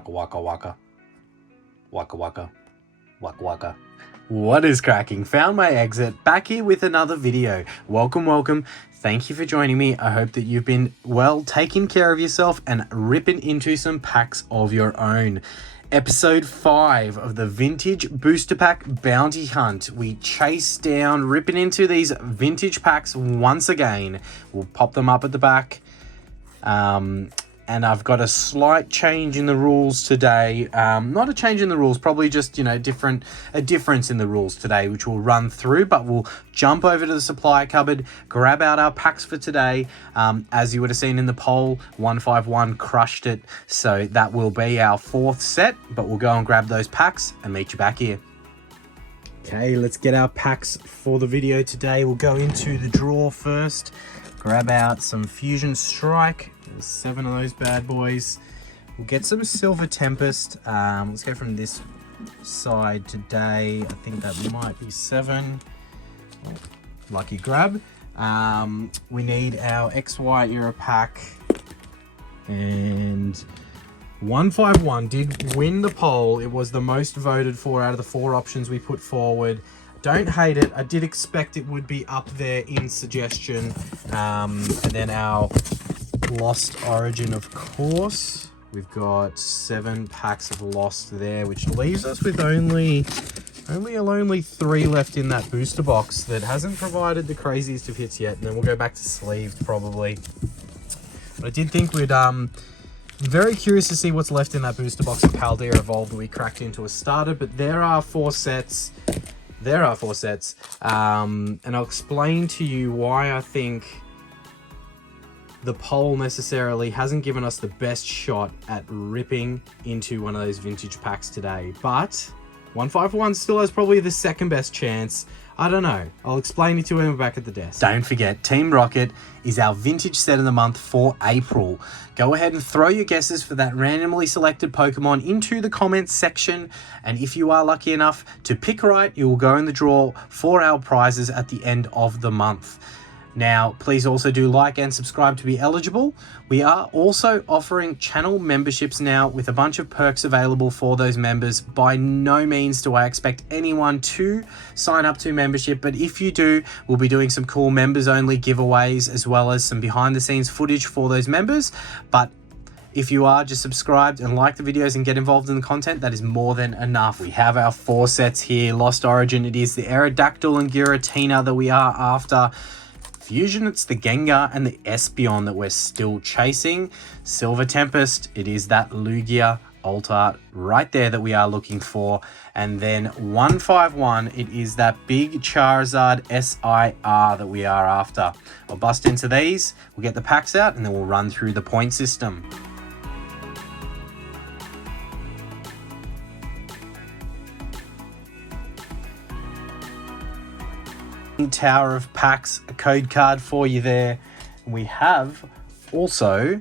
Waka waka waka. Waka waka. Waka waka. What is cracking? Found my exit. Back here with another video. Welcome, welcome. Thank you for joining me. I hope that you've been, well, taking care of yourself and ripping into some packs of your own. Episode 5 of the Vintage Booster Pack Bounty Hunt. We chase down, ripping into these vintage packs once again. We'll pop them up at the back. And I've got a slight change in the rules today. Not a change in the rules, probably just, a difference in the rules today, which we'll run through, but we'll jump over to the supply cupboard, grab out our packs for today. As you would have seen in the poll, 151 crushed it. So that will be our 4th set, but we'll go and grab those packs and meet you back here. Okay, let's get our packs for the video today. We'll go into the drawer first, grab out some Fusion Strike. There's 7 of those bad boys. We'll get some Silver Tempest. Let's go from this side today. I think that might be 7. Oh, lucky grab. We need our XY era pack. And 151 did win the poll. It was the most voted for out of the 4 options we put forward. Don't hate it. I did expect it would be up there in suggestion. And then our Lost Origin, of course. We've got 7 packs of Lost there, which leaves us with only 3 left in that booster box that hasn't provided the craziest of hits yet. And then we'll go back to sleeved probably. But I did think we'd very curious to see what's left in that booster box of Paldea Evolved that we cracked into a starter. But there are 4 sets. And I'll explain to you why I think the poll necessarily hasn't given us the best shot at ripping into one of those vintage packs today. But 151 still has probably the 2nd best chance. I don't know. I'll explain it to you when we're back at the desk. Don't forget, Team Rocket is our vintage set of the month for April. Go ahead and throw your guesses for that randomly selected Pokemon into the comments section. And if you are lucky enough to pick right, you will go in the draw for our prizes at the end of the month. Now, please also do like and subscribe to be eligible. We are also offering channel memberships now with a bunch of perks available for those members. By no means do I expect anyone to sign up to membership, but if you do, we'll be doing some cool members only giveaways as well as some behind the scenes footage for those members. But if you are just subscribed and like the videos and get involved in the content, that is more than enough. We have our 4 sets here. Lost Origin, it is the Aerodactyl and Giratina that we are after. Fusion, it's the Gengar and the Espeon that we're still chasing. Silver Tempest, it is that Lugia alt art right there that we are looking for. And then 151, it is that big Charizard SIR that we are after. We'll bust into these, we'll get the packs out, and then we'll run through the point system. Tower of Packs, a code card for you there. We have also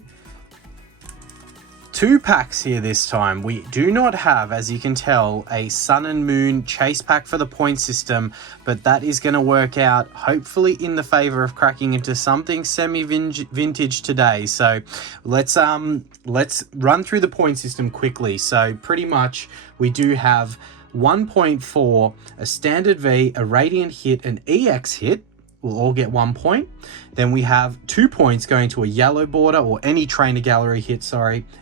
2 packs here this time. We do not have, as you can tell, a Sun and Moon chase pack for the point system, but that is going to work out hopefully in the favor of cracking into something semi-vintage today. So let's run through the point system quickly. So pretty much we do have 1.4, a standard V, a radiant hit, an EX hit will all get 1 point. Then we have 2 points going to a yellow border or any trainer gallery hit,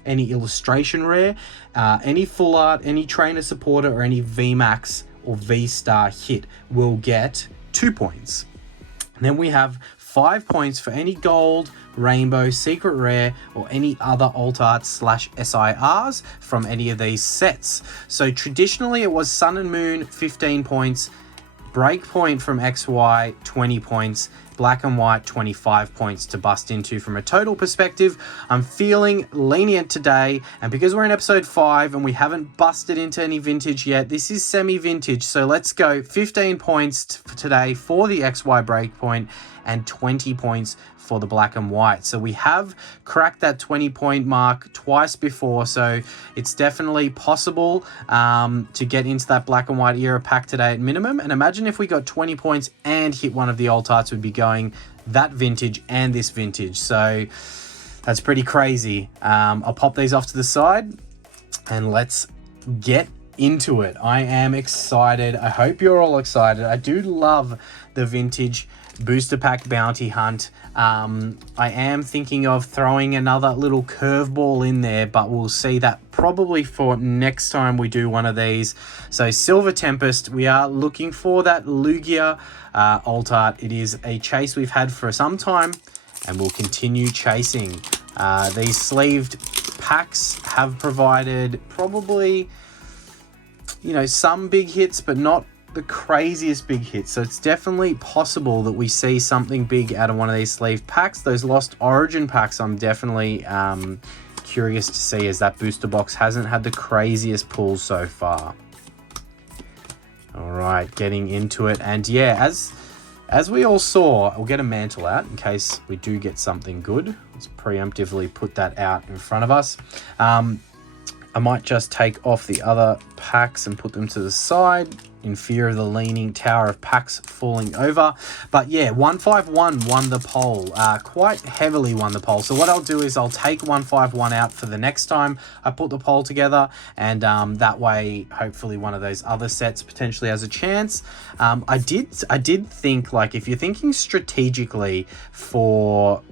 any illustration rare, any full art, any trainer supporter, or any VMAX or V-star hit will get 2 points. And then we have 5 points for any gold, rainbow, secret rare, or any other alt art / SIRs from any of these sets. So traditionally it was Sun and Moon 15 points, Breakpoint from XY 20 points, Black and White 25 points to bust into from a total perspective. I'm feeling lenient today, and because we're in episode 5 and we haven't busted into any vintage yet, this is semi-vintage, so let's go 15 points for today for the XY Breakpoint and 20 points for the Black and White. So we have cracked that 20 point mark twice before, so it's definitely possible to get into that Black and White era pack today at minimum. And imagine if we got 20 points and hit one of the alt arts, we'd be going that vintage and this vintage. So that's pretty crazy. I'll pop these off to the side. and let's get into it. I am excited. I hope you're all excited. I do love the vintage booster pack bounty hunt. I am thinking of throwing another little curveball in there, but we'll see that probably for next time we do one of these. So Silver Tempest, we are looking for that Lugia alt art. It is a chase we've had for some time and we'll continue chasing. These sleeved packs have provided probably, you know, some big hits, but not the craziest big hits. So it's definitely possible that we see something big out of one of these sleeved packs. Those Lost Origin packs, I'm definitely curious to see, as that booster box hasn't had the craziest pulls so far. All right, getting into it. And yeah, as we all saw, we'll get a mantle out in case we do get something good. Let's preemptively put that out in front of us. I might just take off the other packs and put them to the side in fear of the leaning tower of packs falling over. But yeah, 151 won the poll, quite heavily won the poll. So what I'll do is I'll take 151 out for the next time I put the poll together, and that way hopefully one of those other sets potentially has a chance. I did think, like, if you're thinking strategically for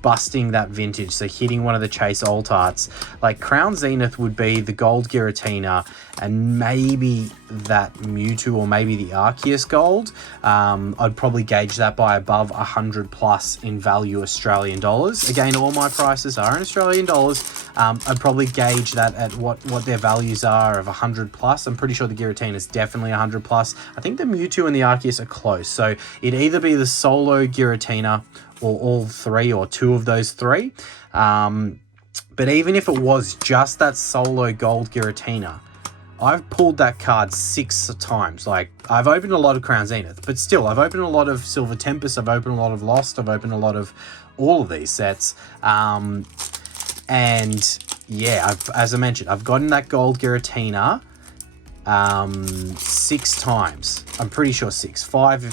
busting that vintage, so hitting one of the chase alt arts, like Crown Zenith would be the gold Giratina and maybe that Mewtwo or maybe the Arceus gold. I'd probably gauge that by above 100 plus in value Australian dollars. Again, all my prices are in Australian dollars. I'd probably gauge that at what their values are of 100 plus. I'm pretty sure the Giratina is definitely 100 plus. I think the Mewtwo and the Arceus are close. So it'd either be the solo Giratina or all three or two of those three. But even if it was just that solo gold Giratina, I've pulled that card 6 times. Like, I've opened a lot of Crown Zenith, but still, I've opened a lot of Silver Tempest, I've opened a lot of Lost, I've opened a lot of all of these sets. And yeah, as I mentioned, I've gotten that gold Giratina 6 times. I'm pretty sure 6. 5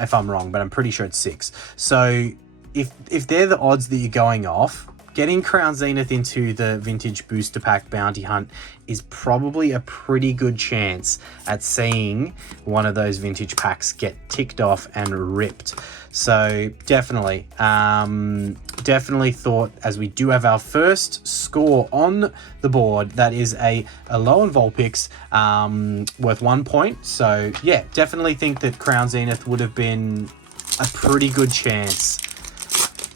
if I'm wrong, but I'm pretty sure it's 6. So if they're the odds that you're going off, getting Crown Zenith into the vintage booster pack bounty hunt is probably a pretty good chance at seeing one of those vintage packs get ticked off and ripped. So definitely thought, as we do have our first score on the board, that is a Alolan Vulpix worth 1 point. So yeah, definitely think that Crown Zenith would have been a pretty good chance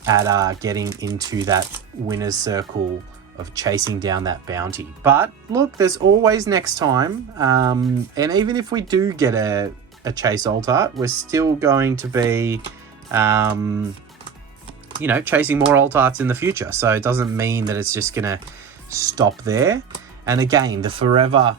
at getting into that winner's circle of chasing down that bounty. But look, there's always next time, and even if we do get a chase alt art, we're still going to be you know, chasing more alt arts in the future. So it doesn't mean that it's just gonna stop there. And again, the forever,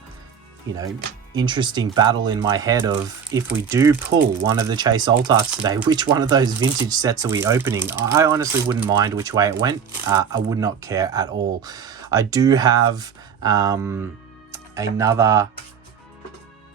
you know, interesting battle in my head of, if we do pull one of the chase alt arts today, which one of those vintage sets are we opening? I honestly wouldn't mind which way it went. I would not care at all. I do have another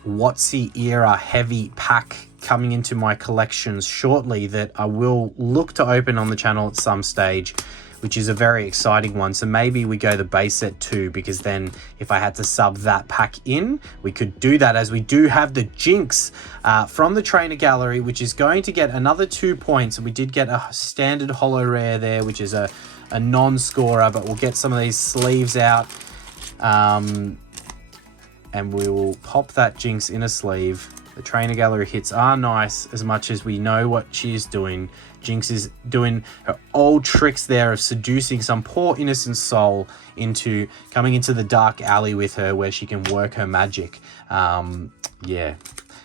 WotC era heavy pack coming into my collections shortly that I will look to open on the channel at some stage, which is a very exciting one. So maybe we go the base set 2, because then if I had to sub that pack in, we could do that, as we do have the Jinx from the trainer gallery, which is going to get another 2 points. And we did get a standard holo rare there, which is a non-scorer, but we'll get some of these sleeves out. And we will pop that Jinx in a sleeve. The trainer gallery hits are nice, as much as we know what she is doing. Jinx is doing her old tricks there of seducing some poor innocent soul into coming into the dark alley with her, where she can work her magic. Yeah,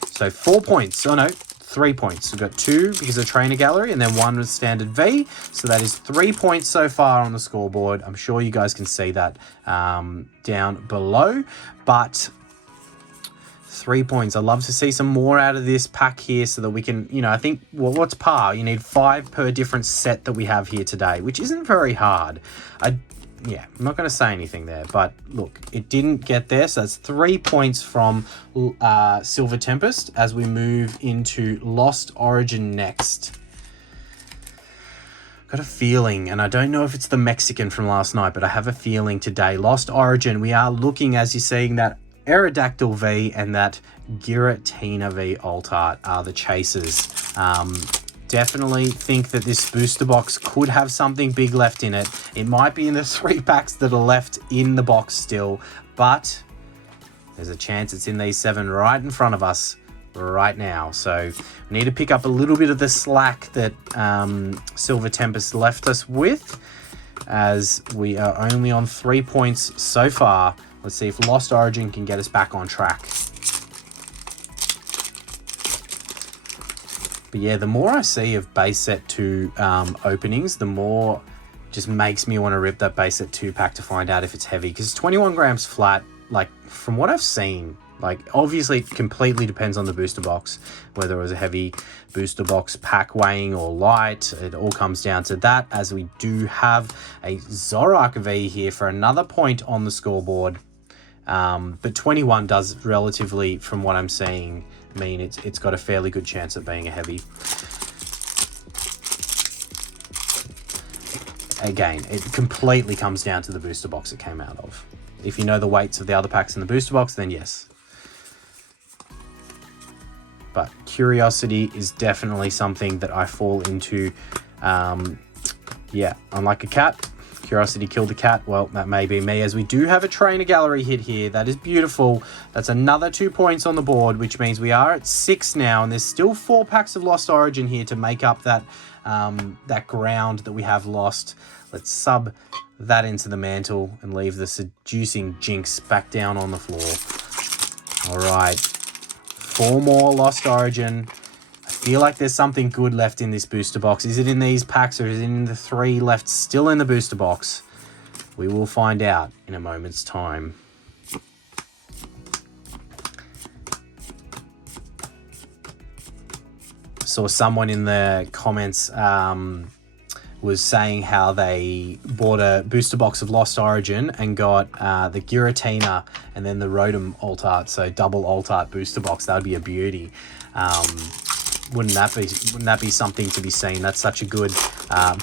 so 4 points. Oh no, 3 points. We've got 2 because of trainer gallery, and then 1 with standard V. So that is 3 points so far on the scoreboard. I'm sure you guys can see that down below, but 3 points. I'd love to see some more out of this pack here, so that we can, you know, I think, well, what's par? You need 5 per different set that we have here today, which isn't very hard. Yeah, I'm not going to say anything there, but look, it didn't get there. So that's 3 points from Silver Tempest as we move into Lost Origin next. got a feeling, and I don't know if it's the Mexican from last night, but I have a feeling today, Lost Origin, we are looking, as you're seeing, that Aerodactyl V and that Giratina V Alt Art are the chasers. Definitely think that this booster box could have something big left in it. It might be in the 3 packs that are left in the box still, but there's a chance it's in these 7 right in front of us right now. So we need to pick up a little bit of the slack that Silver Tempest left us with, as we are only on 3 points so far. Let's see if Lost Origin can get us back on track. But yeah, the more I see of base set 2 openings, the more just makes me want to rip that base set 2 pack to find out if it's heavy, because 21 grams flat, like from what I've seen, like obviously it completely depends on the booster box, whether it was a heavy booster box pack weighing or light. It all comes down to that, as we do have a Zorak V here for another point on the scoreboard. But 21 does relatively, from what I'm seeing, mean it's got a fairly good chance of being a heavy. Again, it completely comes down to the booster box it came out of. If you know the weights of the other packs in the booster box, then yes. But curiosity is definitely something that I fall into. Yeah, unlike a cat, curiosity killed the cat. Well, that may be me, as we do have a trainer gallery hit here. That is beautiful. That's another 2 points on the board, which means we are at 6 now, and there's still 4 packs of Lost Origin here to make up that that ground that we have lost. Let's sub that into the mantle and leave the seducing Jinx back down on the floor. All right, 4 more Lost Origin. I feel like there's something good left in this booster box. Is it in these packs, or is it in the 3 left still in the booster box? We will find out in a moment's time. Saw someone in the comments was saying how they bought a booster box of Lost Origin and got the Giratina and then the Rotom Alt Art, so double Alt Art booster box. That would be a beauty. Wouldn't that be something to be seen? That's such a good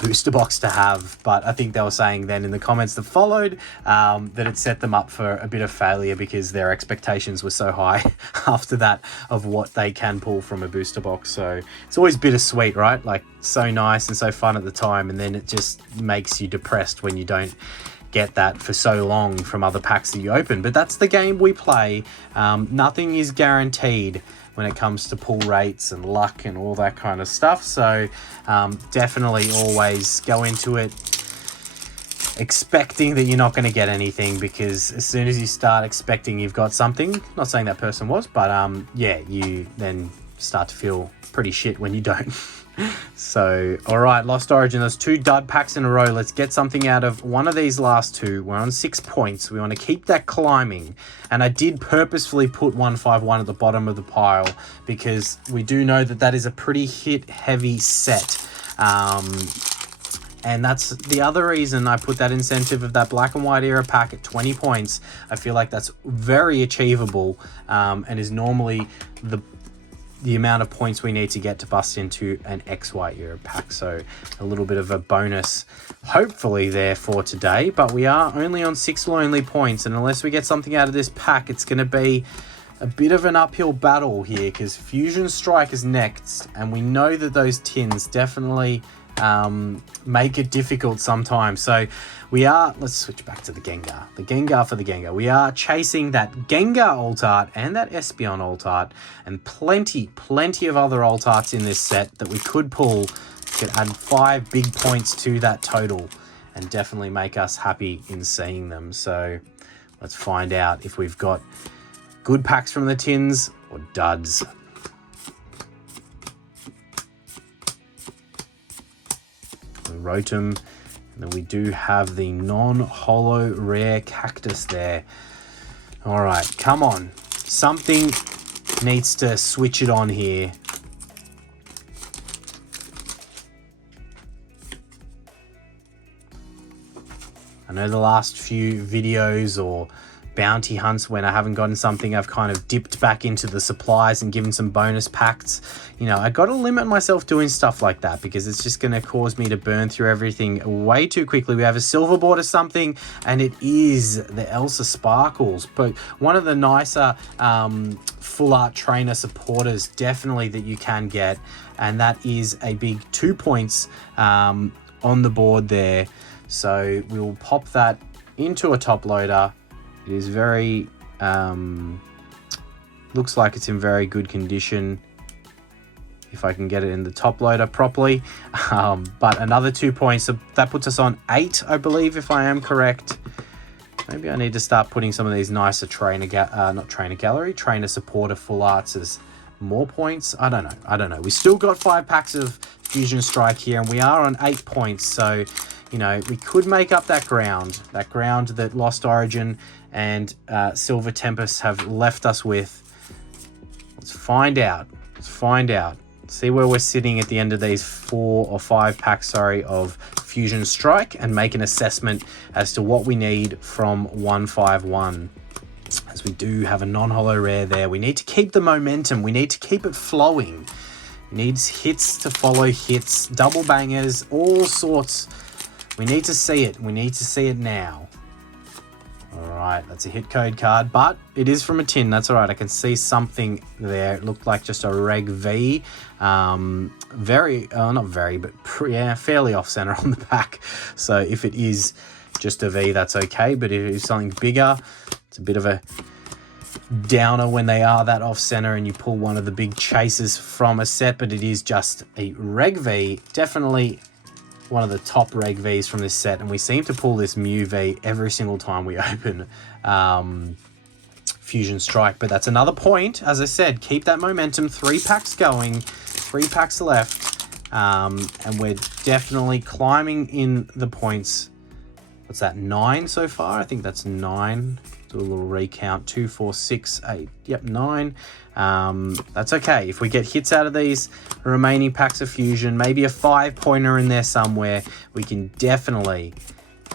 booster box to have. But I think they were saying then in the comments that followed that it set them up for a bit of failure, because their expectations were so high after that of what they can pull from a booster box. So it's always bittersweet, right? Like, so nice and so fun at the time, and then it just makes you depressed when you don't get that for so long from other packs that you open. But that's the game we play. Nothing is guaranteed when it comes to pull rates and luck and all that kind of stuff. So definitely always go into it expecting that you're not going to get anything, because as soon as you start expecting you've got something, not saying that person was, but yeah, you then start to feel pretty shit when you don't. So, all right, Lost Origin, those 2 dud packs in a row. Let's get something out of one of these last 2. We're on 6 points. We want to keep that climbing. And I did purposefully put 151 at the bottom of the pile, because we do know that that is a pretty hit-heavy set. And that's the other reason I put that incentive of that Black and White era pack at 20 points. I feel like that's very achievable, and is normally the amount of points we need to get to bust into an XY era pack. So a little bit of a bonus hopefully there for today, but we are only on 6 lonely points, and unless we get something out of this pack, it's going to be a bit of an uphill battle here, because Fusion Strike is next, and we know that those tins definitely make it difficult sometimes. So we are, let's switch back to the Gengar. The Gengar for the Gengar. We are chasing that Gengar Alt Art and that Espeon Alt Art, and plenty of other Alt Arts in this set that we could pull. Could add 5 big points to that total and definitely make us happy in seeing them. So let's find out if we've got good packs from the tins or duds. Rotom, and then we do have the non-holo rare cactus there. All right, come on, something needs to switch it on here. I know the last few videos or bounty hunts when I haven't gotten something. I've kind of dipped back into the supplies and given some bonus packs. You know, I got to limit myself doing stuff like that because it's just going to cause me to burn through everything way too quickly. We have a silver board of something, and it is the Elsa Sparkles, but one of the nicer full art trainer supporters definitely that you can get, and that is a big 2 points on the board there. So we'll pop that into a top loader. It is very looks like it's in very good condition if I can get it in the top loader properly. But another 2 points, so that puts us on 8, I believe, if I am correct. Maybe I need to start putting some of these nicer trainer supporter full arts as more points. I don't know. We still got 5 packs of Fusion Strike here, and we are on 8 points. So, you know, we could make up that ground that Lost Origin and Silver Tempest have left us with. Let's find out. See where we're sitting at the end of these 4 or 5 packs, of Fusion Strike, and make an assessment as to what we need from 151. As we do have a non-holo rare there, we need to keep the momentum. We need to keep it flowing. It needs hits to follow hits, double bangers, all sorts. We need to see it. We need to see it now. All right, that's a hit code card, but it is from a tin. That's all right. I can see something there. It looked like just a Reg V. Not very, but fairly off center on the back. So if it is just a V, that's okay. But if it is something bigger, it's a bit of a downer when they are that off center and you pull one of the big chasers from a set, but it is just a Reg V. Definitely one of the top Reg Vs from this set, and we seem to pull this Mew V every single time we open Fusion Strike. But that's another point. As I said, keep that momentum. 3 packs going, 3 packs left, and we're definitely climbing in the points. What's that, 9 so far? I think that's 9. Do a little recount. 2, 4, 6, 8. Yep, 9. That's okay. If we get hits out of these remaining packs of Fusion, maybe a 5-pointer in there somewhere, we can definitely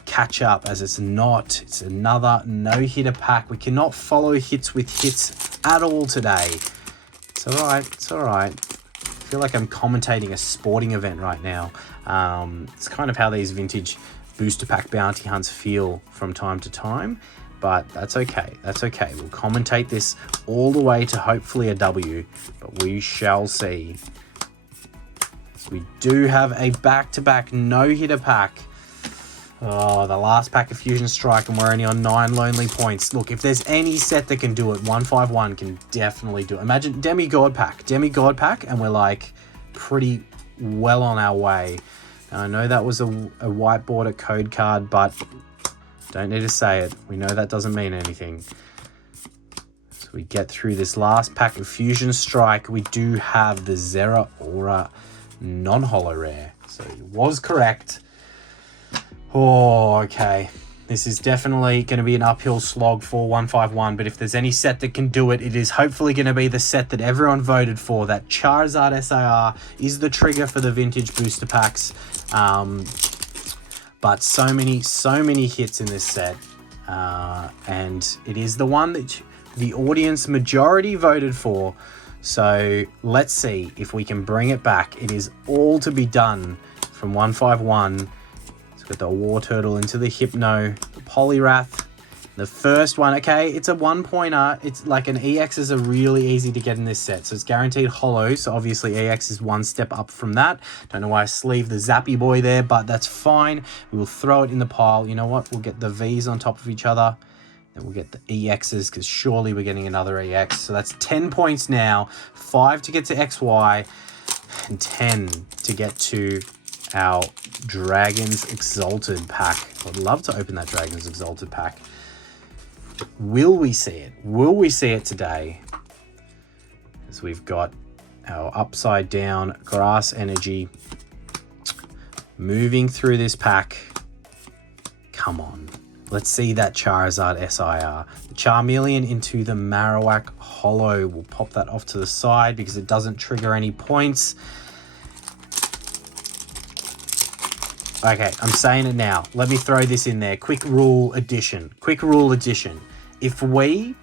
catch up, as it's another no-hitter pack. We cannot follow hits with hits at all today. It's all right. It's all right. I feel like I'm commentating a sporting event right now. It's kind of how these vintage booster pack bounty hunts feel from time to time. But that's okay. That's okay. We'll commentate this all the way to hopefully a W, but we shall see. So we do have a back-to-back no-hitter pack. Oh, the last pack of Fusion Strike, and we're only on 9 lonely points. Look, if there's any set that can do it, 151 can definitely do it. Imagine Demigod pack, and we're like pretty well on our way. Now, I know that was a whiteboard, a code card, but don't need to say it. We know that doesn't mean anything. So we get through this last pack of Fusion Strike. We do have the Zera Aura non-holo rare. So it was correct. Oh, okay. This is definitely going to be an uphill slog for 151, but if there's any set that can do it, it is hopefully going to be the set that everyone voted for. That Charizard SIR is the trigger for the vintage booster packs. But so many hits in this set, and it is the one that the audience majority voted for. So let's see if we can bring it back. It is all to be done from 151. It's got the War Turtle into the Hypno, the Poliwrath. The first one, okay, it's a 1-pointer. It's like an EXs are really easy to get in this set. So it's guaranteed holo. So obviously EX is one step up from that. Don't know why I sleeved the Zappy boy there, but that's fine. We will throw it in the pile. You know what? We'll get the Vs on top of each other. Then we'll get the EXs, because surely we're getting another EX. So that's 10 points now. 5 to get to XY, and 10 to get to our Dragon's Exhalted pack. I'd love to open that Dragon's Exhalted pack. Will we see it? Will we see it today? As we've got our upside down grass energy moving through this pack. Come on. Let's see that Charizard SIR. The Charmeleon into the Marowak holo. We'll pop that off to the side because it doesn't trigger any points. Okay, I'm saying it now. Let me throw this in there. Quick rule addition. if we...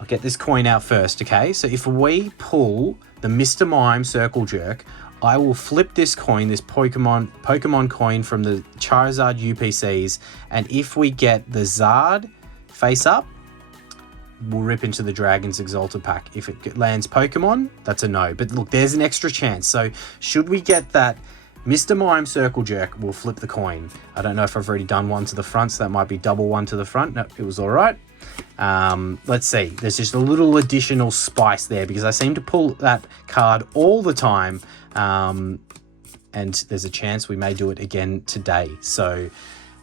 I'll get this coin out first, okay? So if we pull the Mr. Mime Circle Jerk, I will flip this coin, this Pokemon coin from the Charizard UPCs, and if we get the Zard face up, we'll rip into the Dragon's Exalted pack. If it lands Pokemon, that's a no. But look, there's an extra chance. So should we get that Mr. Mime Circle Jerk, we'll flip the coin. I don't know if I've already done one to the front, so that might be double one to the front. No, it was all right. Let's see. There's just a little additional spice there because I seem to pull that card all the time. And there's a chance we may do it again today. So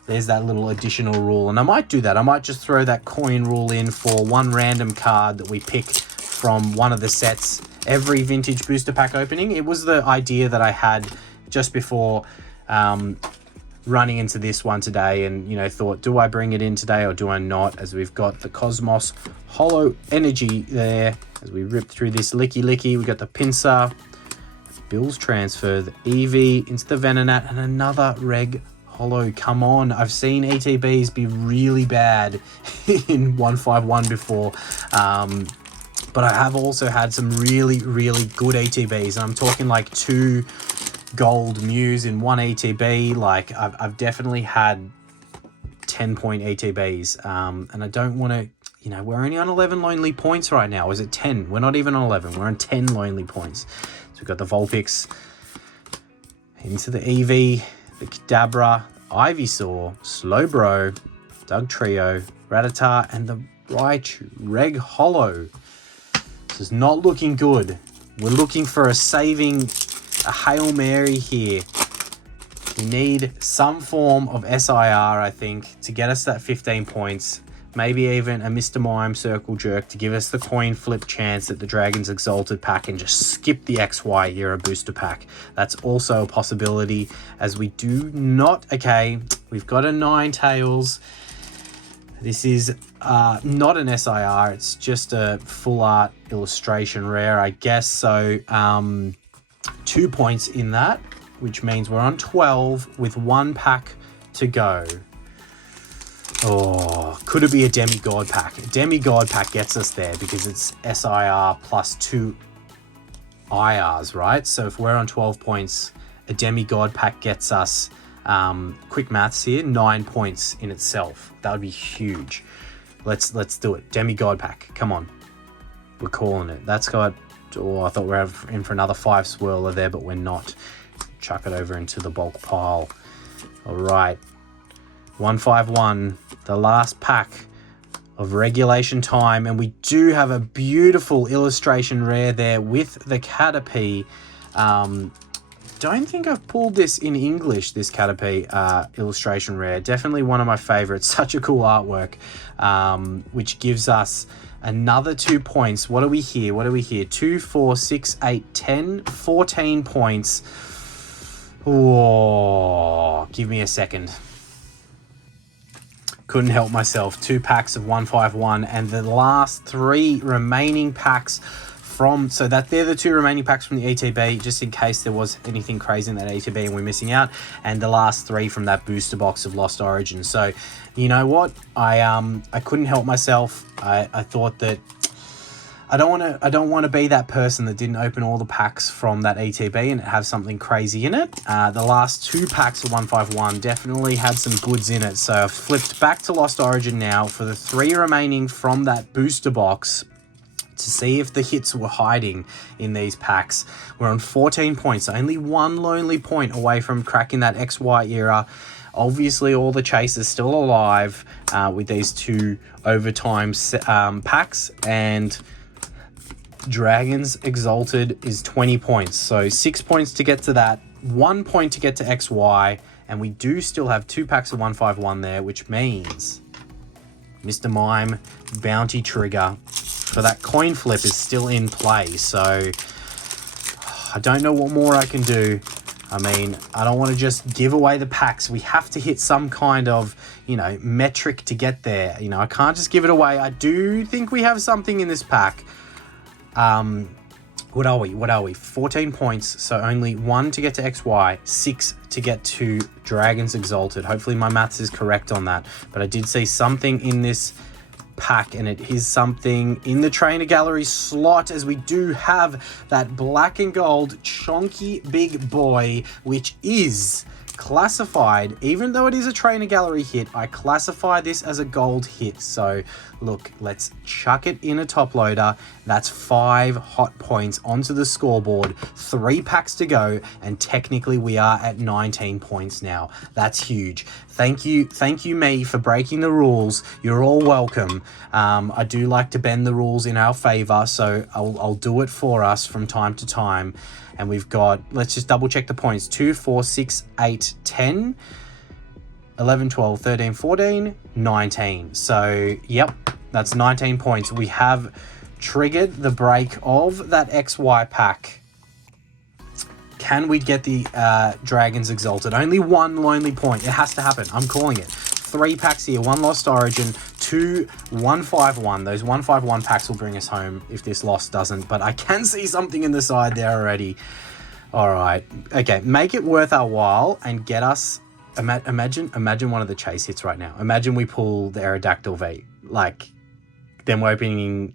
there's that little additional rule. And I might do that. I might just throw that coin rule in for one random card that we pick from one of the sets every vintage booster pack opening. It was the idea that I had just before running into this one today, and you know, thought, do I bring it in today or do I not, as we've got the Cosmos Holo Energy there. As we rip through this licky, we got the Pinsir, Bill's Transfer, the Eevee into the Venonat, and another Reg Holo. Come on, I've seen ETBs be really bad in 151 before, but I have also had some really good ETBs, and I'm talking like 2 gold Mews in 1 ETB. Like I've definitely had 10-point ETBs, and I don't want to, you know, we're only on 11 lonely points right now. Is it 10? We're not even on 11, we're on 10 lonely points. So we've got the Vulpix into the Eevee, the Kadabra, Ivysaur, Slowbro, Dugtrio, Rattata, and the Raichu Reg Holo. This is not looking good. We're looking for a Hail Mary here. We need some form of SIR, I think, to get us that 15 points. Maybe even a Mr. Mime Circle Jerk to give us the coin flip chance at the Dragon's Exalted pack and just skip the XY era booster pack. That's also a possibility, as we do not... Okay, we've got a Ninetales. This is not an SIR. It's just a full art illustration rare, I guess. So 2 points in that, which means we're on 12 with 1 pack to go. Oh, could it be a Demigod pack? A Demigod pack gets us there because it's SIR plus 2 IRs, right? So if we're on 12 points, a Demigod pack gets us, quick maths here, 9 points in itself. That would be huge. Let's do it. Demigod pack, come on. We're calling it. That's got... Oh, I thought we were in for another 5 swirler there, but we're not. Chuck it over into the bulk pile. All right. 151, the last pack of regulation time. And we do have a beautiful illustration rare there with the Caterpie. Don't think I've pulled this in English, this Caterpie illustration rare. Definitely one of my favorites. Such a cool artwork, which gives us another 2 points. What are we here? 2, 4, 6, 8, 10, 14 points. Oh, give me a second. Couldn't help myself. 2 packs of 151, and the last 3 remaining packs from... So that they're the 2 remaining packs from the ETB, just in case there was anything crazy in that ETB and we're missing out. And the last 3 from that booster box of Lost Origin. So, you know what? I couldn't help myself. I thought that I don't want to be that person that didn't open all the packs from that ETB and have something crazy in it. The last 2 packs of 151 definitely had some goods in it. So I've flipped back to Lost Origin now for the 3 remaining from that booster box to see if the hits were hiding in these packs. We're on 14 points, only 1 lonely point away from cracking that XY era. Obviously, all the chase is still alive with these 2 overtime packs, and Dragon's Exalted is 20 points. So 6 points to get to that, 1 point to get to XY, and we do still have 2 packs of 151 there, which means Mr. Mime bounty trigger for that coin flip is still in play. So I don't know what more I can do. I mean, I don't want to just give away the packs. We have to hit some kind of, you know, metric to get there. You know, I can't just give it away. I do think we have something in this pack. What are we? 14 points, so only 1 to get to XY, 6 to get to Dragon's Exalted. Hopefully my maths is correct on that, but I did see something in this pack, and it is something in the trainer gallery slot, as we do have that black and gold chonky big boy, which is classified, even though it is a trainer gallery hit, I classify this as a gold hit. So look, let's chuck it in a top loader. That's 5 hot points onto the scoreboard, 3 packs to go, and technically we are at 19 points now. That's huge. Thank you me for breaking the rules. You're all welcome. I do like to bend the rules in our favor, so I'll do it for us from time to time. And we've got, let's just double check the points, 2, 4, 6, 8, 10, 11, 12, 13, 14, 19. So, yep, that's 19 points. We have triggered the break of that XY pack. Can we get the Dragons Exalted? Only one lonely point. It has to happen. I'm calling it. 3 packs here, 1 Lost Origin, 2 151. Those 151 packs will bring us home if this loss doesn't, but I can see something in the side there already. All right. Okay, make it worth our while and get us... Imagine one of the chase hits right now. Imagine we pull the Aerodactyl V. Like, then we're opening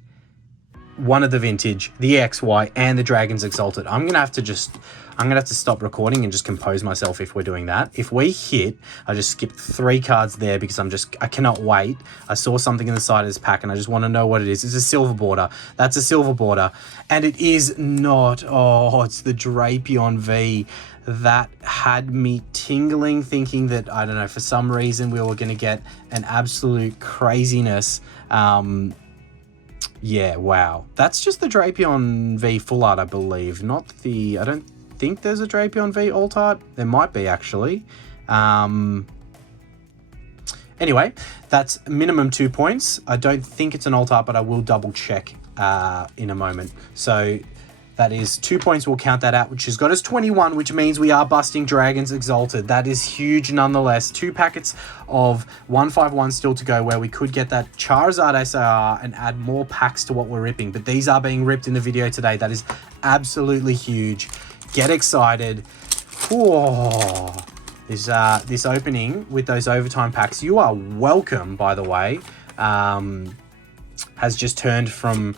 one of the Vintage, the XY, and the Dragons Exalted. I'm gonna have to stop recording and just compose myself if we're doing that. If we hit, I just skipped 3 cards there because I cannot wait. I saw something in the side of this pack and I just want to know what it is. It's a silver border. That's a silver border. And it is not, oh, it's the Drapion V. That had me tingling, thinking that, I don't know, for some reason we were going to get an absolute craziness. Yeah, wow. That's just the Drapion V full art, I believe. Not the, I don't think there's a Drapion V alt art. There might be, actually. Anyway, that's minimum 2 points. I don't think it's an alt art, but I will double check in a moment. So that is 2 points. We'll count that out, which has got us 21, which means we are busting Dragons Exalted. That is huge nonetheless. 2 packets of 151 still to go, where we could get that Charizard SAR and add more packs to what we're ripping. But these are being ripped in the video today. That is absolutely huge. Get excited. Whoa. This opening with those overtime packs, you are welcome, by the way, has just turned from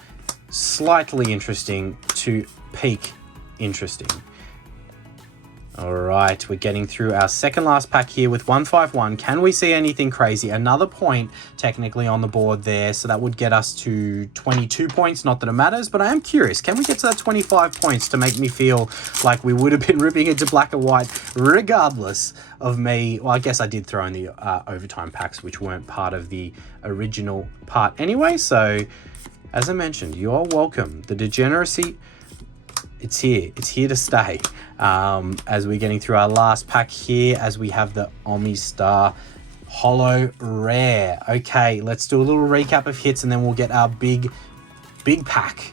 slightly interesting to peak interesting. All right, we're getting through our second last pack here with 151. Can we see anything crazy? Another point technically on the board there, so that would get us to 22 points. Not that it matters, but I am curious. Can we get to that 25 points to make me feel like we would have been ripping into black and white regardless of me? Well, I guess I did throw in the overtime packs, which weren't part of the original part anyway. So as I mentioned, you are welcome. The degeneracy, it's here. It's here to stay. As we're getting through our last pack here, as we have the Omistar Holo Rare. Okay, let's do a little recap of hits, and then we'll get our big pack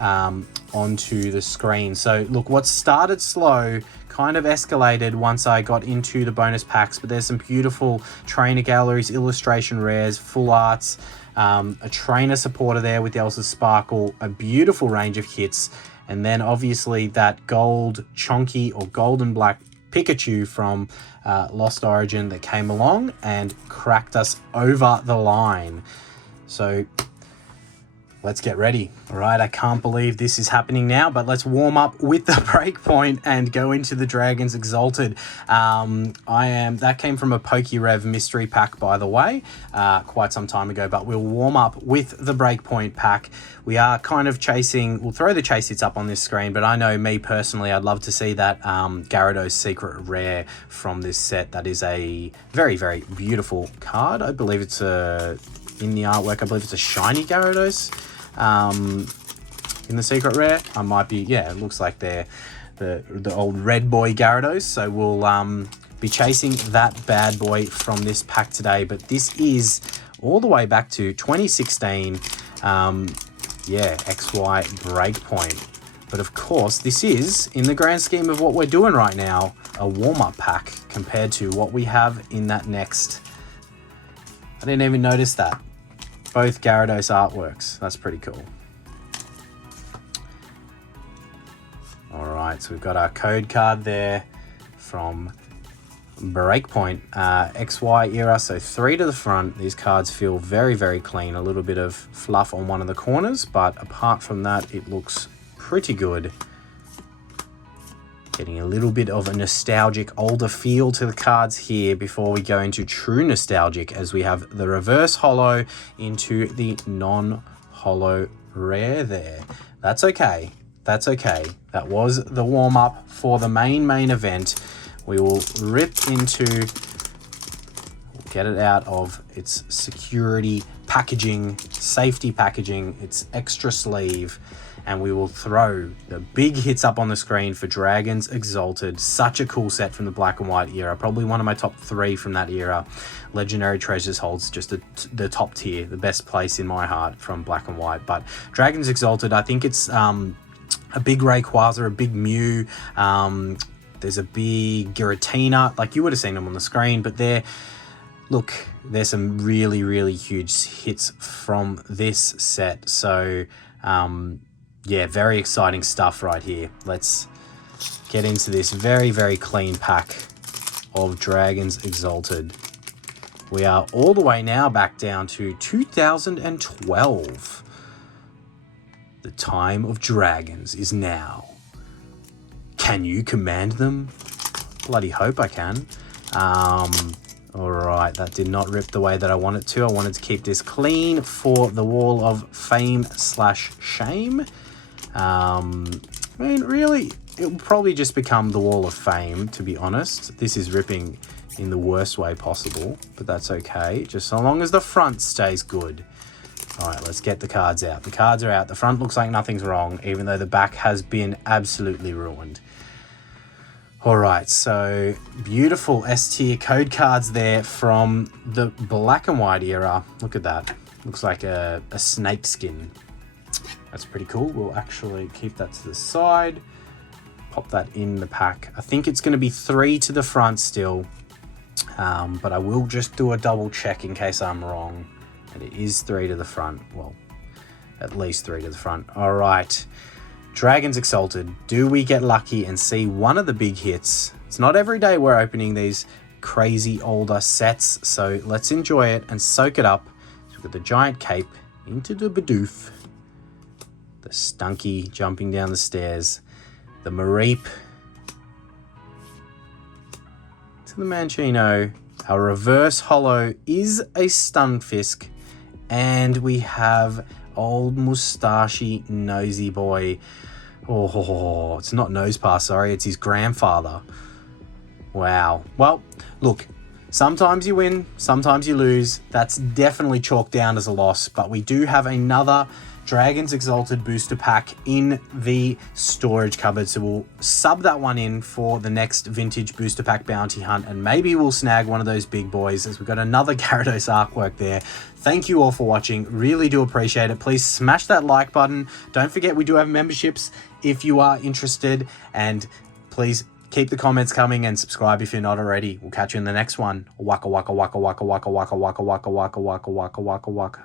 onto the screen. So look, what started slow kind of escalated once I got into the bonus packs, but there's some beautiful trainer galleries, illustration rares, full arts, a trainer supporter there with Elsa's Sparkle, a beautiful range of hits, and then obviously that gold chonky or golden black Pikachu from Lost Origin that came along and cracked us over the line. So let's get ready. All right, I can't believe this is happening now, but let's warm up with the Breakpoint and go into the Dragons Exalted. That came from a PokeRev mystery pack, by the way, quite some time ago, but we'll warm up with the Breakpoint pack. We are kind of chasing, we'll throw the chase hits up on this screen, but I know me personally, I'd love to see that Gyarados secret rare from this set. That is a very, very beautiful card. I believe it's in the artwork, I believe it's a shiny Gyarados in the secret rare. I might be, yeah, it looks like they're the old red boy Gyarados. So we'll be chasing that bad boy from this pack today. But this is all the way back to 2016. Yeah, XY Breakpoint. But of course, this is, in the grand scheme of what we're doing right now, a warm-up pack compared to what we have in that next. I didn't even notice that. Both Gyarados artworks. That's pretty cool. All right, so we've got our code card there from Breakpoint, XY era, so 3 to the front. These cards feel very, very clean. A little bit of fluff on one of the corners, but apart from that, it looks pretty good. Getting a little bit of a nostalgic, older feel to the cards here before we go into true nostalgic, as we have the reverse holo into the non-holo rare there. That's okay. That's okay. That was the warm-up for the main event. We will rip into, get it out of its security packaging, safety packaging, its extra sleeve, and we will throw the big hits up on the screen for Dragons Exhalted. Such a cool set from the black and white era. Probably one of my top 3 from that era. Legendary Treasures holds just the top tier, the best place in my heart from black and white. But Dragons Exhalted, I think it's a big Rayquaza, a big Mew, there's a big Giratina, like you would have seen them on the screen, but look, there's some really, really huge hits from this set. So, yeah, very exciting stuff right here. Let's get into this very, very clean pack of Dragons Exalted. We are all the way now back down to 2012. The time of dragons is now. Can you command them? Bloody hope I can. Alright, that did not rip the way that I wanted to. I wanted to keep this clean for the wall of fame/shame. I mean, really, it will probably just become the wall of fame, to be honest. This is ripping in the worst way possible, but that's okay, just so long as the front stays good. Alright, let's get the cards out. The cards are out. The front looks like nothing's wrong, even though the back has been absolutely ruined. Alright, so beautiful S-tier code cards there from the black and white era. Look at that. Looks like a snake skin. That's pretty cool. We'll actually keep that to the side. Pop that in the pack. I think it's going to be 3 to the front still. But I will just do a double check in case I'm wrong. And it is 3 to the front. Well, at least 3 to the front. Alright. Dragons Exalted. Do we get lucky and see one of the big hits? It's not every day we're opening these crazy older sets, so let's enjoy it and soak it up. So we've got the giant cape into the Bidoof, the Stunky jumping down the stairs, the Mareep to the Manchino. Our reverse holo is a Stunfisk, and we have old moustachy nosy boy. Oh, it's not Nosepass, sorry, it's his grandfather. Wow. Well, look, sometimes you win, sometimes you lose. That's definitely chalked down as a loss, but we do have another Dragons Exalted booster pack in the storage cupboard, so we'll sub that one in for the next vintage booster pack bounty hunt, and maybe we'll snag one of those big boys, as we've got another Gyarados artwork there. Thank you all for watching, really do appreciate it. Please smash that like button. Don't forget, we do have memberships if you are interested, and please keep the comments coming and subscribe if you're not already. We'll catch you in the next one. Waka waka waka waka waka waka waka waka waka waka waka waka waka waka.